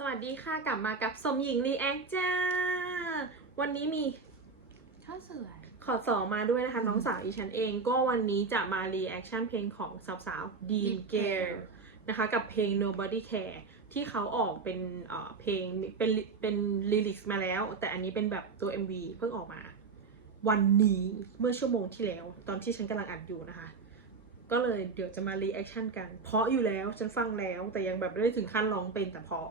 สวัสดีค่ะกลับมากับสมหญิงรีแอคจ้า วันนี้มีข้าวสวย ขอสอมาด้วยนะคะ น้องสาวอีฉันเองก็วันนี้จะมารีแอคชั่นเพลงของสาวๆ Dean Dean g a r Gale นะคะ กับเพลง Nobody Care ที่เขาออกเป็นเอ่อเพลงเป็นเป็นลิลิกมาแล้ว แต่อันนี้เป็นแบบตัว MV เพิ่งออกมา วันนี้เมื่อชั่วโมงที่แล้ว ตอนที่ฉันกำลังอัดอยู่นะคะ ก็เลยเดี๋ยวจะมารีแอคชั่นกัน เพราะอยู่แล้วฉันฟังแล้วแต่ยังแบบไม่ได้ถึงขั้นร้องเป็นแต่เพราะ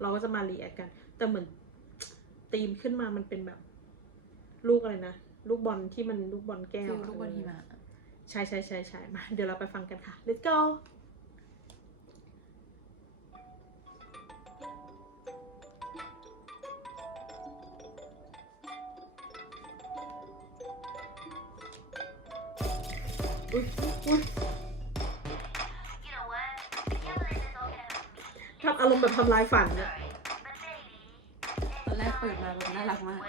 เราก็จะมารีแอคกัน แต่เหมือนธีมขึ้นมามันเป็นแบบ ลูกอะไรนะ ลูกบอลที่มันลูกบอลแก้วฟิลลูกบอลหิมะใช่ใช่ใช่ใช่มา เดี๋ยวเราไปฟังกันค่ะ let's go อุ๊ยอุ๊ย ทำอารมณ์แบบทำลายฝันอะตอนแรกเปิดมาแบบน่ารักมาก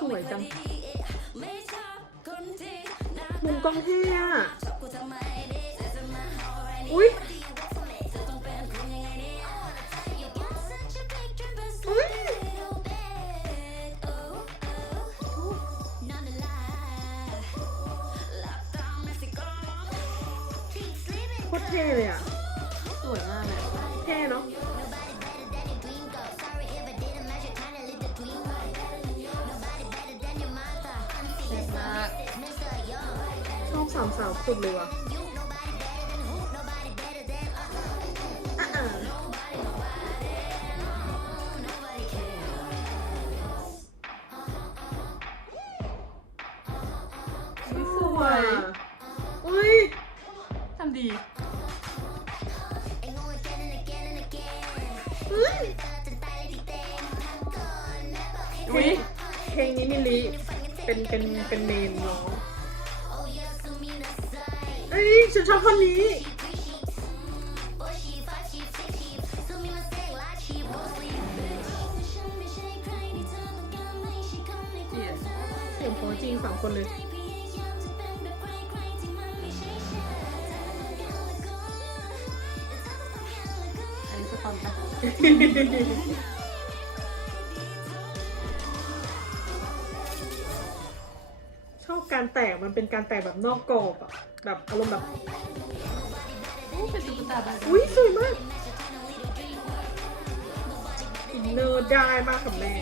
สวยจังมุมกล้องเท่อะอุ๊ย คตรเท่เลยอะสวยมากเลยเท่เนาะเจ๋งมากชอบสามสาวสุดเลยว่ะอะอะอุ๊ยสวย อุ้ย ทำดี อุ้ยเพลงนี้มิลิเป็นเป็นเป็นเมนร้องเอ้ยฉันชอบคนนี้เจียนเสียงโพจริงสองคนเลย อันนี้สปอนปะชอบการแตกมันเป็นการแตกแบบนอกกรอบอะแบบอารมณ์แบบ อู้เป็นตุ๊กตาบาร์บี้อุ้ยสวยมากอินเนอร์ได้มากกับแม่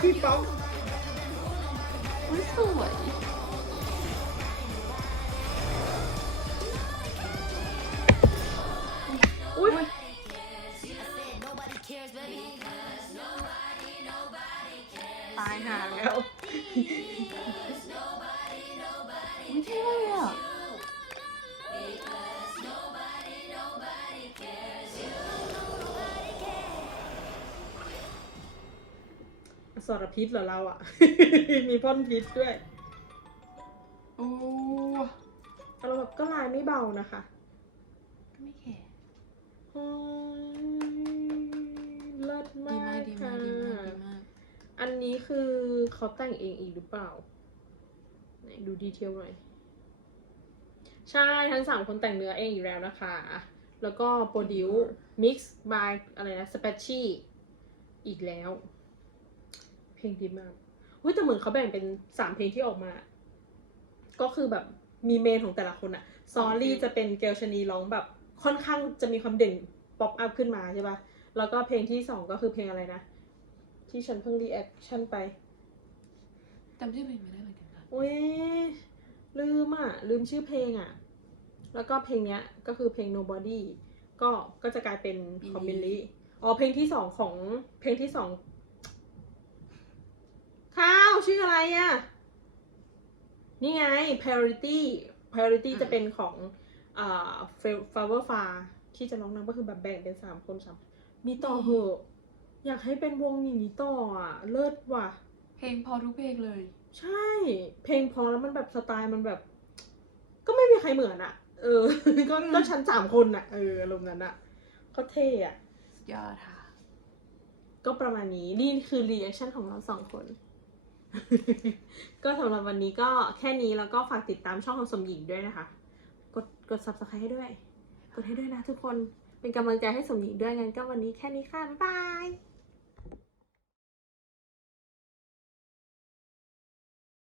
ป๊อปค่ะทีป๊อปอุ้ยสวยอุ้ยตายหาแล้วอุ้ยเท่มากเลยอะ รพิษเหรอเราอะ มีพ่นพิษด้วยอู้เราแบบก็ลายไม่เบานะคะก็ไม่แคร์อืมเลิศดีมามากกดีค่ะมากดีมากดีมากอันนี้คือเขาแต่งเองอีกหรือเปล่าไหนดูดีเทลหน่อย ใช่ทั้งสามคนแต่งเนื้อเองอยู่แล้วนะคะ แล้วก็โปรดิวมิกซ์บายอะไรนะสเปชชี่อีกแล้ว เพลงดีมากเฮ้ยแต่เหมือนเขาแบ่งเป็นสามเพลงที่ออกมา ก็คือแบบมีเมนของแต่ละคนอะซอรี่จะเป็นเกลชนีร้องแบบค่อนข้างจะมีความเด่นป๊อปอัพขึ้นมาใช่ปะแล้วก็เพลงที่สองก็คือเพลงอะไรนะ ที่ฉันเพิ่งรีแอคชั่นไปจำชื่อเพลงไม่ได้เหมือนกันค่ะโอ้ยลืมอะ ลืมชื่อเพลงอะ แล้วก็เพลงเนี้ยก็คือเพลง nobody ก็ก็จะกลายเป็นของบิลลี่อ๋อเพลงที่สองของเพลงที่สอง ข้าวชื่ออะไรอะ นี่ไง parity parity จะเป็นของอ่า flower far ที่จะร้องนำก็คือแบบแบ่งเป็นสามคนสามมีต่อเหอะ อยากให้เป็นวงอย่างนี้ต่ออะ เลิศว่ะ เพลงพอทุกเพลงเลยอใช่ เพลงพอแล้วมันแบบสไตล์มันแบบ ก็ไม่มีใครเหมือนอะเออ ก็ก็ชั้นสามคนอะเอออารมณ์นั้นอะเขาเท่อะสุดยอดค่ะ ก็ประมาณนี้ นี่คือรีแอคชั่นของเราสองคน ก็สำหรับวันนี้ก็แค่นี้แล้วก็ฝากติดตามช่องของสมหญิงด้วยนะคะ กดกด subscribe ให้ด้วย กดให้ด้วยนะทุกคนเป็นกำลังใจให้สมหญิงด้วยงั้นก็วันนี้แค่นี้ค่ะ บ๊ายบาย